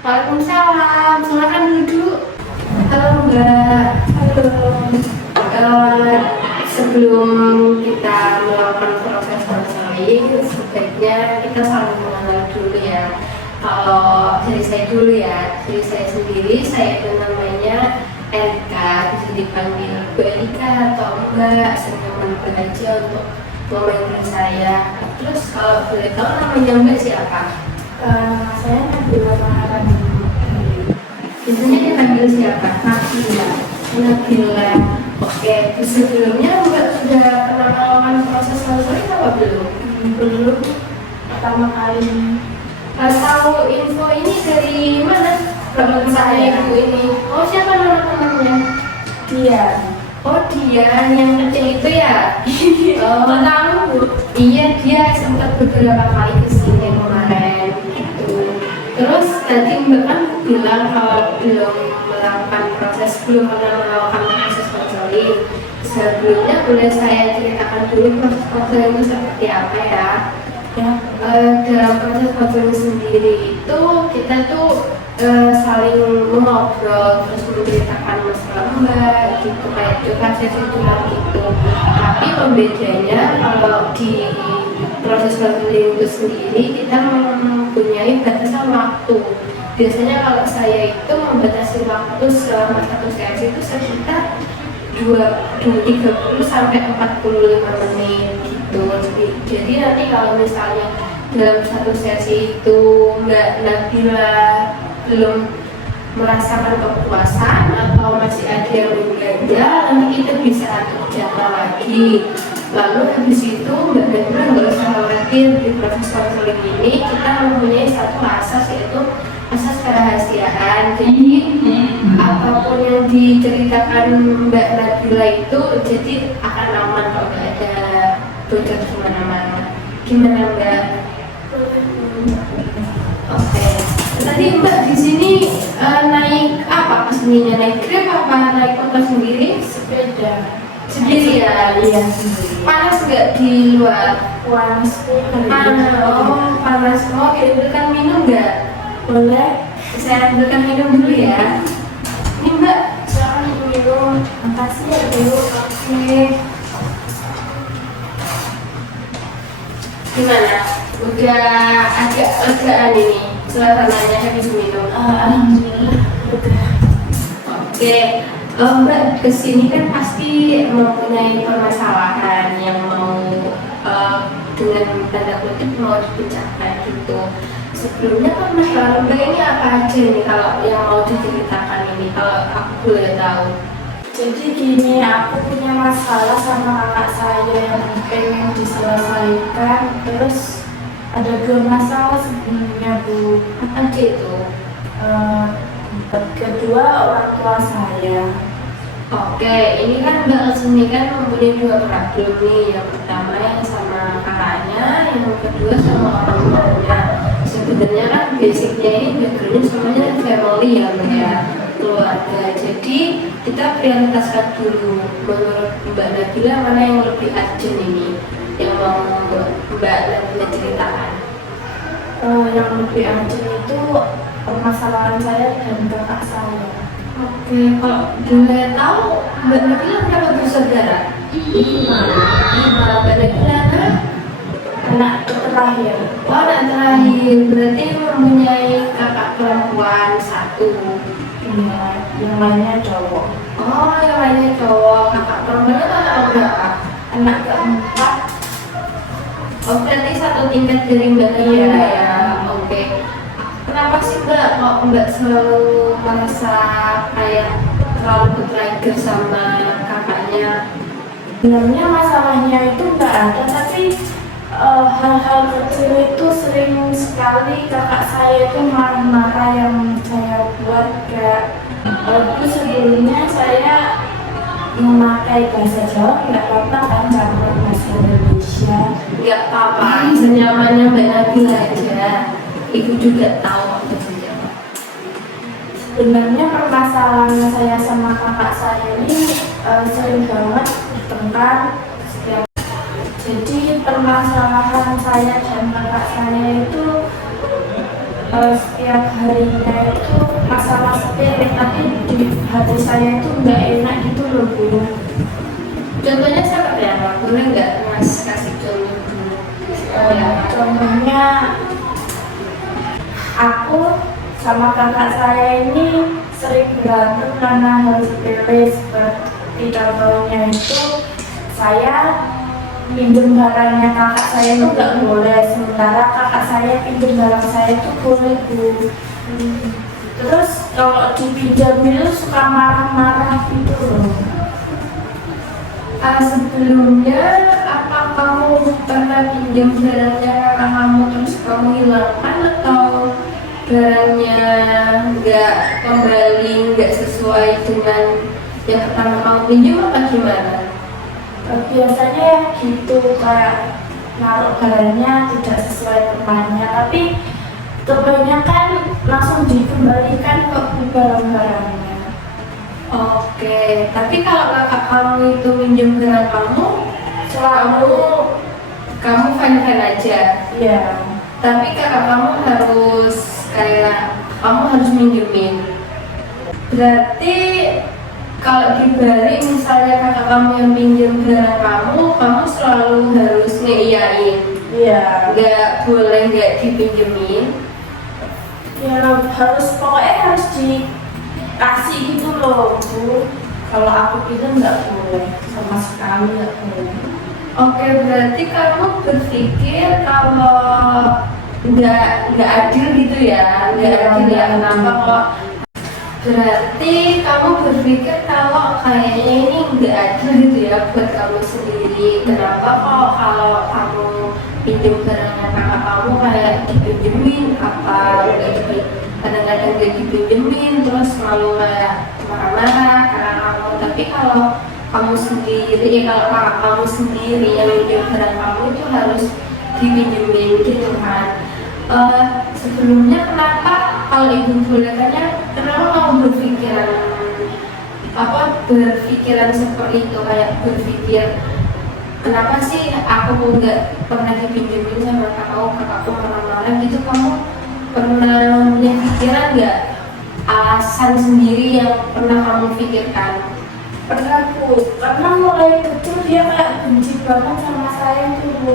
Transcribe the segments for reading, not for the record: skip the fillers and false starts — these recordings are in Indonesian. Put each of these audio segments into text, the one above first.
Waalaikumsalam, silakan duduk. Halo Mbak. Halo. Sebelum kita melakukan proses konseling, sebaiknya kita saling mengenal dulu ya. Kalau dari saya dulu ya, dari saya sendiri, saya itu namanya Erika, bisa dipanggil Bu Erika atau Mbak, senyaman aja untuk memanggil saya. Terus kalau boleh tahu namanya Mbak siapa? Saya Nabila Maharani. Biasanya dipanggil siapa? Nabila. Nabila. Oke, sebelumnya Mbak sudah pernah melakukan proses konseling apa belum? Belum, pertama kali. Tahu info ini dari mana? Teman saya ibu ini. Oh, siapa nama temannya? Dia. Oh, dia yang kecil itu ya? Oh, Tahu Bu. iya, dia sempat beberapa kali kesini kemarin gitu. Terus tadi Mbak kan bilang kalau belum melakukan proses, belum pernah melakukan proses konseling. Sebelumnya boleh saya ceritakan dulu proses konseling itu seperti apa ya? Ya. Dalam proses konseling sendiri itu kita tuh saling mengobrol, terus menceritakan masalah Mbak gitu, kayak curhat sesi curhat gitu. Tapi pembedanya kalau di proses konseling itu sendiri kita mempunyai batasan waktu. Biasanya kalau saya itu membatasi waktu selama satu sesi itu sekitar 30 sampai 45 menit gitu. Jadi nanti kalau misalnya dalam satu sesi itu Mbak Nabila belum merasakan kepuasan atau masih ada yang mengganjal, nanti kita bisa atur jadwal lagi. Lalu habis itu Mbak Nabila nggak usah khawatir, di proses konseling ini kita mempunyai satu asas, yaitu asas kerahasiaan. Jadi apapun yang diceritakan Mbak Nabila itu jadi akan aman kalau nggak ada bocor kemana-mana. Gimana Mbak? Oke. Tadi Mbak di sini naik apa keseninya? Naik Grab apa naik motor sendiri? Sepeda. Sendiri ya? Iya, sendiri. Panas nggak di luar? Panas Bu. Panas. Oh, panas. Oh, ambilkan minum nggak? Boleh. Saya ambilkan minum dulu ya. Ini Mbak, Silakan minum. Makasih ya Bu. oke. Gimana? Udah agak legaan ini suasananya habis minum. Alhamdulillah udah. Oke, Mbak kesini kan pasti mempunyai permasalahan yang mau dengan tanda kutip mau dipecahkan gitu. Sebelumnya permasalahan Mbak ini apa aja nih kalau yang mau diceritakan ini, kalau aku boleh tahu? Jadi gini, aku punya masalah sama kakak saya yang pengen diselesaikan. Terus ada dua masalah sebenarnya Bu. Apa itu? Kedua orang tua saya. Oke, ini kan Mbak Lesmi kan mempunyai dua problem nih. Yang pertama yang sama kakaknya, yang kedua sama orang tuanya. Sebenarnya kan basicnya ini backgroundnya semuanya family ya Mbak ya, keluarga. Jadi kita prioritaskan dulu menurut Mbak Nabila mana yang lebih urgent ini, yang mau Mbak Nabila ceritakan. Yang lebih urgent itu permasalahan saya dan kakak saya. Oke, kalau boleh tahu Mbak Nabila berapa bersaudara? 5. Mbak Nabila Anak terakhir. oh, anak terakhir, berarti mempunyai kakak perempuan 1. Iya, yang lainnya cowok. Oh, yang lainnya cowok. Kakak perempuannya tuh anak berapa? Anak keempat. Oh, berarti satu tingkat dari Mbak Nabila ya. Oke. Kenapa sih Mbak kok Mbak selalu merasa kayak terlalu ke-trigger sama kakaknya? Sebenarnya masalahnya itu nggak ada, tapi hal-hal kecil itu sering sekali kakak saya itu marah-marah yang saya buat. Kayak itu sebelumnya saya memakai bahasa Jawa nggak apa-apa kan, campur bahasa Indonesia. Nggak apa-apa, senyamannya Mbak Nabila aja. Ibu juga tahu apa saja. Sebenarnya permasalahan saya sama kakak saya ini sering banget bertengkar setiap. Jadi permasalahan saya dan kakak saya itu setiap harinya itu masalah sepele, tapi di hati saya itu nggak enak gitu loh Bu. Contohnya seperti apa? Boleh nggak Mas kasih contoh dulu? Contohnya aku sama kakak saya ini sering berantem karena hal sepele, seperti contohnya itu saya pinjam barangnya kakak saya itu nggak boleh, sementara kakak saya pinjam barang saya itu boleh Bu. Terus kalau dipinjam itu suka marah-marah gitu loh. Sebelumnya apa kamu pernah pinjam barangnya kakak kamu terus kamu hilangkan, atau barangnya nggak kembali, nggak sesuai dengan yang pertama kamu pinjam, apa gimana? Biasanya ya gitu, kayak naruh barangnya tidak sesuai tempatnya, tapi kebanyakan langsung dikembalikan ke barang-barangnya. Oke, tapi kalau kakak kamu itu minjem barang kamu, Selalu kamu fine-fine aja. ya, Tapi kakak kamu harus kayak kamu harus minjemin. Berarti kalau dibalik misalnya kakak kamu yang pinjam barang kamu, kamu selalu harus ngeiyain. iya. Nggak boleh nggak dipinjemin. Ya harus, pokoknya harus dikasih gitu loh Bu. Kalau aku pinjam nggak boleh, sama sekali nggak boleh. Oke, berarti kamu berpikir kalau nggak adil gitu ya, nggak Iya, adil ya. nggak Kenapa adil. kok? Berarti kamu berpikir kalau kayaknya ini nggak adil gitu ya buat kamu sendiri. Kenapa kok kalau kamu pinjam barangnya kakak kamu kayak dipinjemin, apa nggak kadang-kadang nggak dipinjemin, terus selalu kayak marah-marah karena kamu. Tapi kalau kamu sendiri, kalau kakak kamu sendiri yang pinjam barang kamu itu harus dipinjemin gitu kan. Sebelumnya kenapa kalau ibu boleh tanya, kenapa kamu berpikiran seperti itu, kayak berpikir kenapa sih aku nggak pernah dipinjemin sama kakakku marah-marah gitu? Kamu pernah punya pikiran nggak, alasan sendiri yang pernah kamu pikirkan? Pernah Bu, karena mulai kecil dia kayak benci banget sama saya tuh Bu.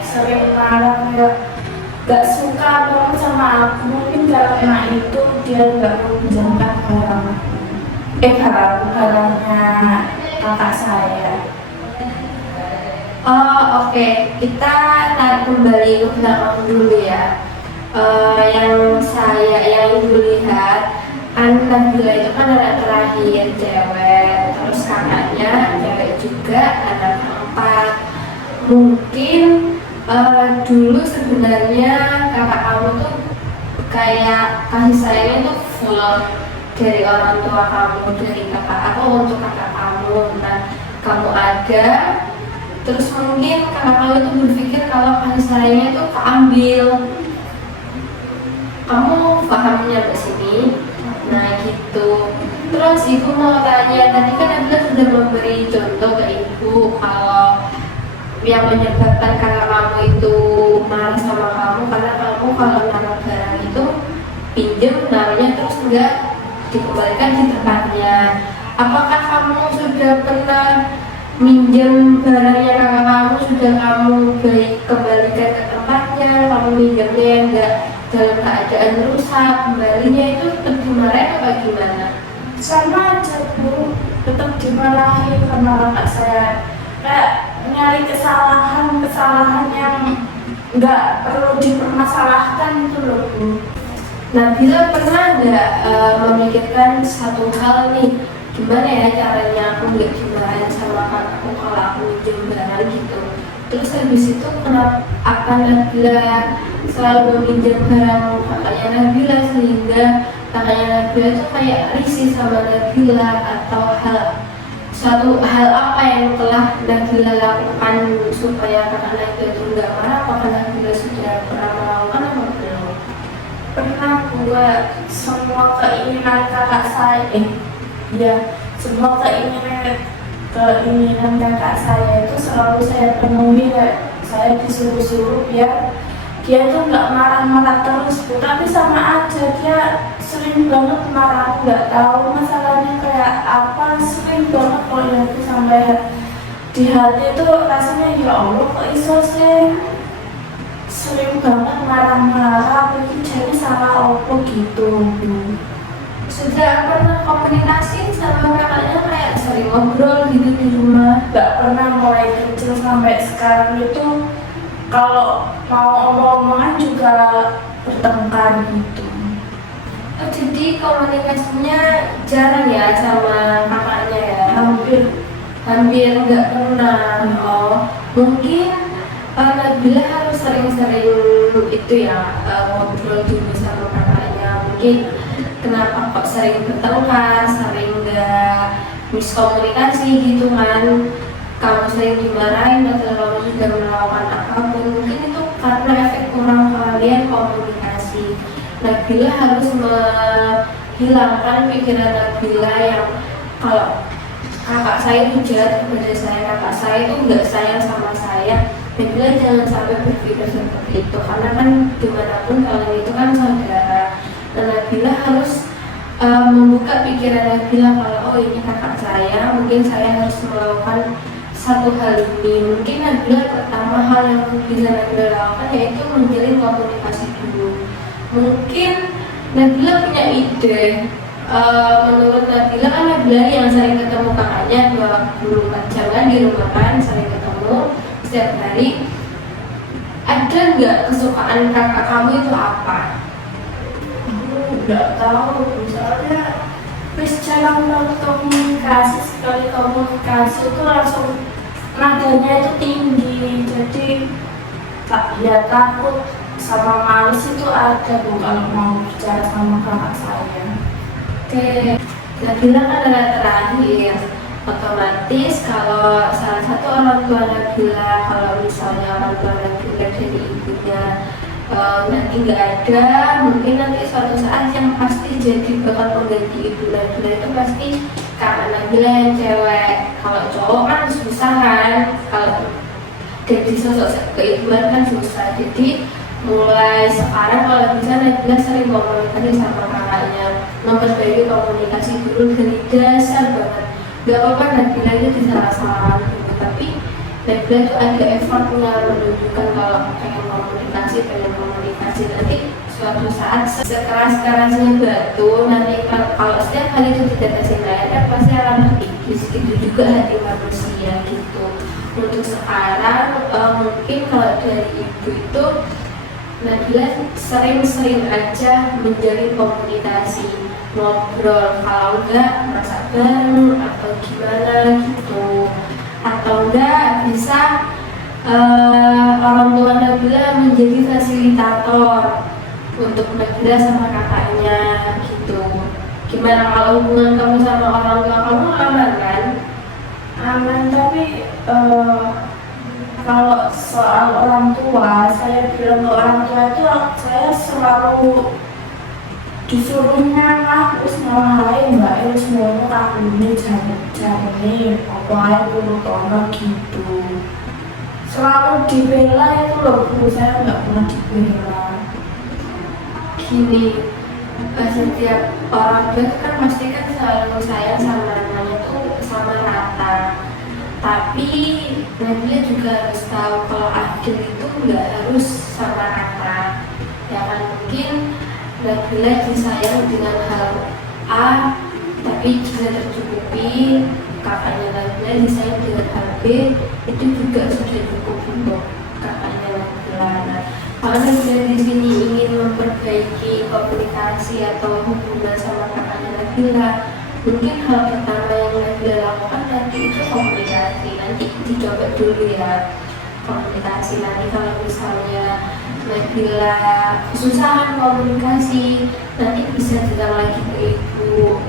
Sering marah, nggak suka banget sama aku. Mungkin karena itu dia nggak mau pinjamkan barangnya kakak saya. Oh, oke. Kita tarik kembali ke belakang dulu ya. Yang ibu lihat kan Nabila itu kan anak terakhir cewek, terus kakaknya cewek juga, anak keempat. Mungkin dulu sebenarnya kakak kamu tuh kayak kasih sayangnya tuh full dari orang tua kamu, dari kakak aku untuk kakak kamu. Nah, kamu ada, terus mungkin kakak kamu itu berpikir kalau kasih sayangnya itu keambil. Kamu pahamnya ke sini? Nah gitu. Terus ibu mau tanya, tadi kan Nabila sudah memberi contoh ke ibu kalau yang menyebabkan kakak kamu itu marah sama kamu karena kamu kalau naruh barang itu pinjem, naruhnya terus enggak dikembalikan di tempatnya. Apakah kamu sudah pernah minjem barangnya kakak kamu, sudah kamu kembalikan ke tempatnya, kamu minjemnya enggak dalam keadaan rusak, kembalinya itu tetap dimarahin apa gimana? Sama aja Bu, tetap dimarahi sama kakak saya. Kayak nyari kesalahan yang nggak perlu dipermasalahkan itu loh Bu. Nabila pernah nggak memikirkan satu hal nih, gimana ya caranya aku nggak dimarahin sama kakakku kalau aku minjem barang gitu? Terus habis itu kenapa Nabila selalu meminjam barang kakaknya Nabila sehingga kakaknya Nabila itu kayak risih sama Nabila, atau suatu hal apa yang telah Nabila lakukan supaya kakak Nabila itu nggak marah? Apakah Nabila sudah pernah melakukan apa belum? Pernah buat semua keinginan kakak saya, semua keinginan kakak saya itu selalu saya penuhi. Saya disuruh-suruh biar dia itu nggak marah-marah terus Bu, tapi sama aja dia sering banget marah, nggak tahu masalahnya kayak apa, sering banget kalau itu sampai di hati itu rasanya ya Allah kok iso sih sering banget marah-marah, tapi jadi salah apa gitu Bu. Sudah pernah komunikasi sama kakaknya kayak sering ngobrol gitu di rumah? Nggak pernah, mulai kecil sampai sekarang itu kalau mau omong-omongan juga bertengkar gitu. Oh, jadi komunikasinya jarang ya sama kakaknya ya? Hampir nggak pernah. Oh, mungkin Nabila harus sering-sering itu ya, ngobrol dulu sama kakaknya. Mungkin kenapa kok sering bertengkar, sering nggak miskomunikasi gitu kan? Kamu sering dimarahin atau kamu sudah melakukan apapun, mungkin itu karena efek kurang kalian komunikasi. Nabila harus menghilangkan pikiran Nabila yang kalau kakak saya itu jahat kepada saya, kakak saya itu nggak sayang sama saya. Nabila jangan sampai berpikir seperti itu, karena kan dimanapun kalian itu kan saudara. Dan Nabila harus membuka pikiran Nabila kalau oh ini kakak saya, mungkin saya harus melakukan satu hal ini. Mungkin Nabila pertama hal yang bisa Nabila lakukan yaitu menjalin komunikasi dulu. Mungkin Nabila punya ide. Menurut Nabila kan Nabila yang sering ketemu kakaknya 24 jam kan di rumah kan, sering ketemu setiap hari. Ada nggak kesukaan kakak kamu itu apa? Nggak tahu, misalnya wis jarang komunikasi, sekali komunikasi itu langsung nadanya itu tinggi, jadi ya takut sama males itu ada Bu kalau mau bicara sama kakak saya. Oke, Nabila kan adalah terakhir. Otomatis kalau salah satu orang tua Nabila, kalau misalnya orang tua Nabila jadi ibunya nanti nggak ada, mungkin nanti suatu saat yang pasti jadi bakal mengganti ibu Nabila itu pasti kakak Nabila yang cewek. Kalau cowok kan susah kan, kalau jadi sosok keibuan kan susah. Jadi mulai sekarang kalau bisa Nabila sering komunikasi sama kakaknya, memperbaiki komunikasi dulu dari dasar banget. Gak apa-apa Nabila itu disalah-salahan gitu, tapi Nabila itu ada effortnya menunjukkan kalau pengen komunikasi nanti suatu saat sekeras-kerasnya batu, nanti kalau setiap kali itu tidak kasih ada pasti akan terkikis. Itu juga hati manusia gitu. Untuk sekarang mungkin kalau dari ibu itu Nabila sering-sering aja menjalin komunikasi, ngobrol, kalau enggak masak bareng atau gimana gitu, atau enggak bisa orang tua Nabila menjadi fasilitator untuk Nabila sama kakaknya gitu. Gimana kalau hubungan kamu sama orang tua kamu aman kan? Aman, tapi kalau soal orang tua, saya bilang ke orang tua itu saya selalu disuruhnya terus ngalahin mbak itu semuanya aku ini jane apa aja dulu tono gitu, selalu dibela itu loh Bu, saya nggak pernah dibela. Gini, setiap orang tua kan pasti kan selalu sayang sama anaknya tuh sama rata. Tapi Nabila juga harus tahu kalau adil itu nggak harus sama rata. Ya kan, mungkin Nabila disayang dengan hal A tapi bisa tercukupi, kakaknya Nabila disayang dengan hal B, itu juga sudah cukup untuk kakaknya Nabila. Nah, kalau Nabila di sini ingin memperbaiki komunikasi atau hubungan sama kakaknya Nabila, mungkin hal pertama yang Nabila lakukan nanti itu komunikasi. Nanti dicoba dulu ya komunikasi. Nanti kalau misalnya Nabila kesusahan komunikasi, nanti bisa datang lagi ke ibu.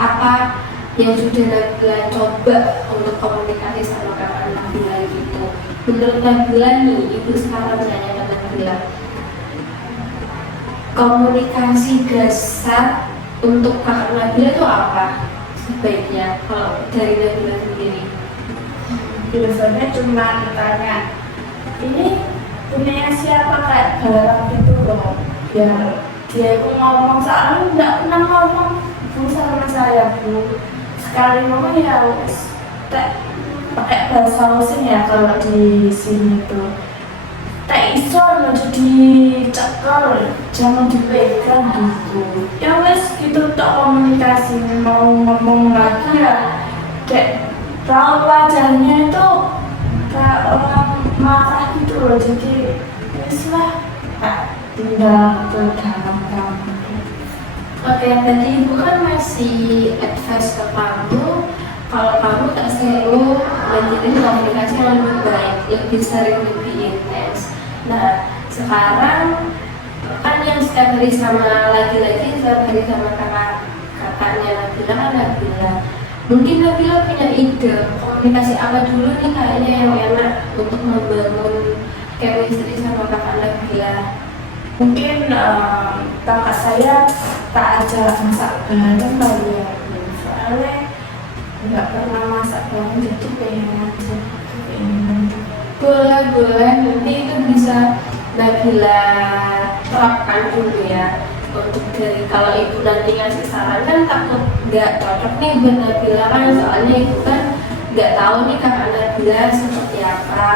Apa yang sudah Nabila coba untuk komunikasi sama kakak Nabila gitu. Menurut Nabila nih, ibu sekarang nanya ke Nabila, komunikasi dasar untuk kakak Nabila itu apa sebaiknya kalau dari Nabila sendiri? Biasanya cuma ditanya, ini punya siapa kayak barang gitu loh, biar dia itu ngomong, soalnya nggak pernah ngomong Bu sama saya Bu, sekali ngomong ya wes pakai bahasa Osing ya kalau di sini tuh tak iso loh jadi cekel, jangan dipegang gitu ya wes gitu, tak komunikasi mau ngomong lagi ya kayak tahu wajahnya itu kayak orang marah gitu loh, jadi wes lah tinggal ke dalam kamar. Oke, tadi ibu kan masih advice ke kamu kalau kamu tak selalu menjalin komunikasi yang lebih baik, lebih sering, lebih intens. Nah, sekarang kan yang setiap hari sama laki-laki, setiap hari sama kakaknya Nabila kan Nabila. Mungkin Nabila punya ide komunikasi apa dulu nih kayaknya yang enak untuk membangun chemistry sama kakak Nabila. Mungkin kakak saya tak ajak masak bareng kali ya, soalnya nggak pernah masak bareng jadi pengen aja. Boleh, nanti itu bisa Nabila terapkan dulu ya. Untuk dari kalau ibu nanti ngasih saran kan takut nggak cocok nih buat Nabila kan, soalnya ibu kan nggak tahu nih kakak Nabila seperti apa.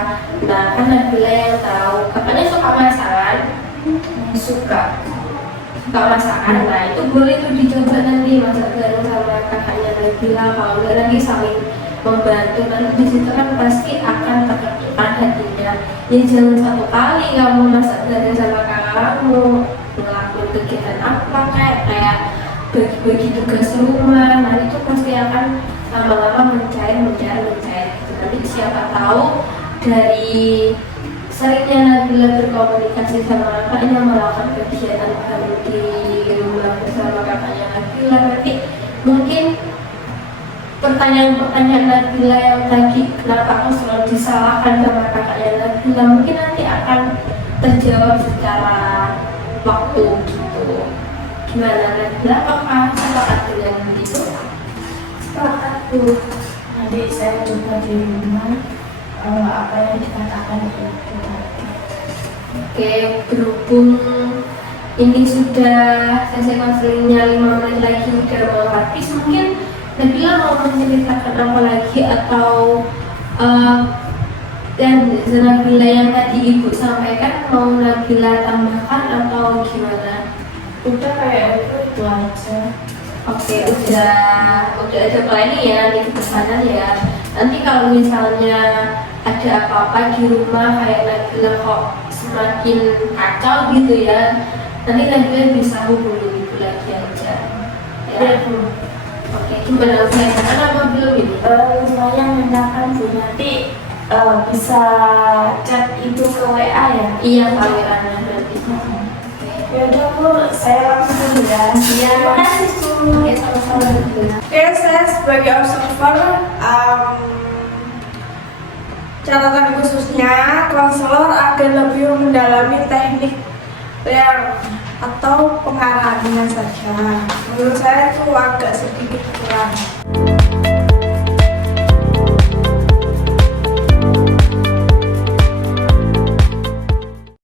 Nah kan Nabila yang tahu, kakaknya suka masakan, suka masakan. Nah itu boleh tuh dicoba nanti masak bareng sama kakaknya Nabila. Kalau nggak nanti saling membantu, nanti di situ kan pasti akan terketukan hatinya. Ya jangan satu kali kamu masak bareng sama kakak kamu, ngelakuin kegiatan apa kayak bagi-bagi tugas rumah. Nah itu pasti akan lama-lama mencair gitu. Nanti siapa tahu dari seringnya Nabila berkomunikasi sama kakaknya, melakukan kegiatan baru di rumah bersama kakaknya Nabila, nanti mungkin pertanyaan-pertanyaan Nabila yang tadi kenapa aku selalu disalahkan sama kakaknya Nabila mungkin nanti akan terjawab secara waktu gitu. Gimana Nabila, apakah sepakat dengan itu? Sepakat tuh, nanti saya coba di rumah apa yang dikatakan itu. Oke, berhubung ini sudah sesi konselingnya 5 menit lagi udah mau habis, mungkin Nabila mau menceritakan apa lagi atau yang Nabila yang tadi ibu sampaikan mau Nabila tambahkan atau gimana? Udah kayak itu aja. Oke, udah ada planning ya nanti ke depannya ya. Nanti kalau misalnya ada apa-apa di rumah kayak Nabila kok semakin kacau gitu ya, nanti Nabila bisa hubungi ibu lagi aja ya. Oke, gimana udah enakan apa belum ini? Saya menanyakan Bu, nanti bisa chat itu ke WA ya? Iya, kameranya nanti. Ya udah Bu, saya langsung dulu ya. Iya. Terima kasih Bu. Oke, sama-sama. Oke, saya sebagai observer, catatan khususnya konselor agar lebih mendalami teknik yang atau pengarahannya saja. Menurut saya itu agak sedikit kurang.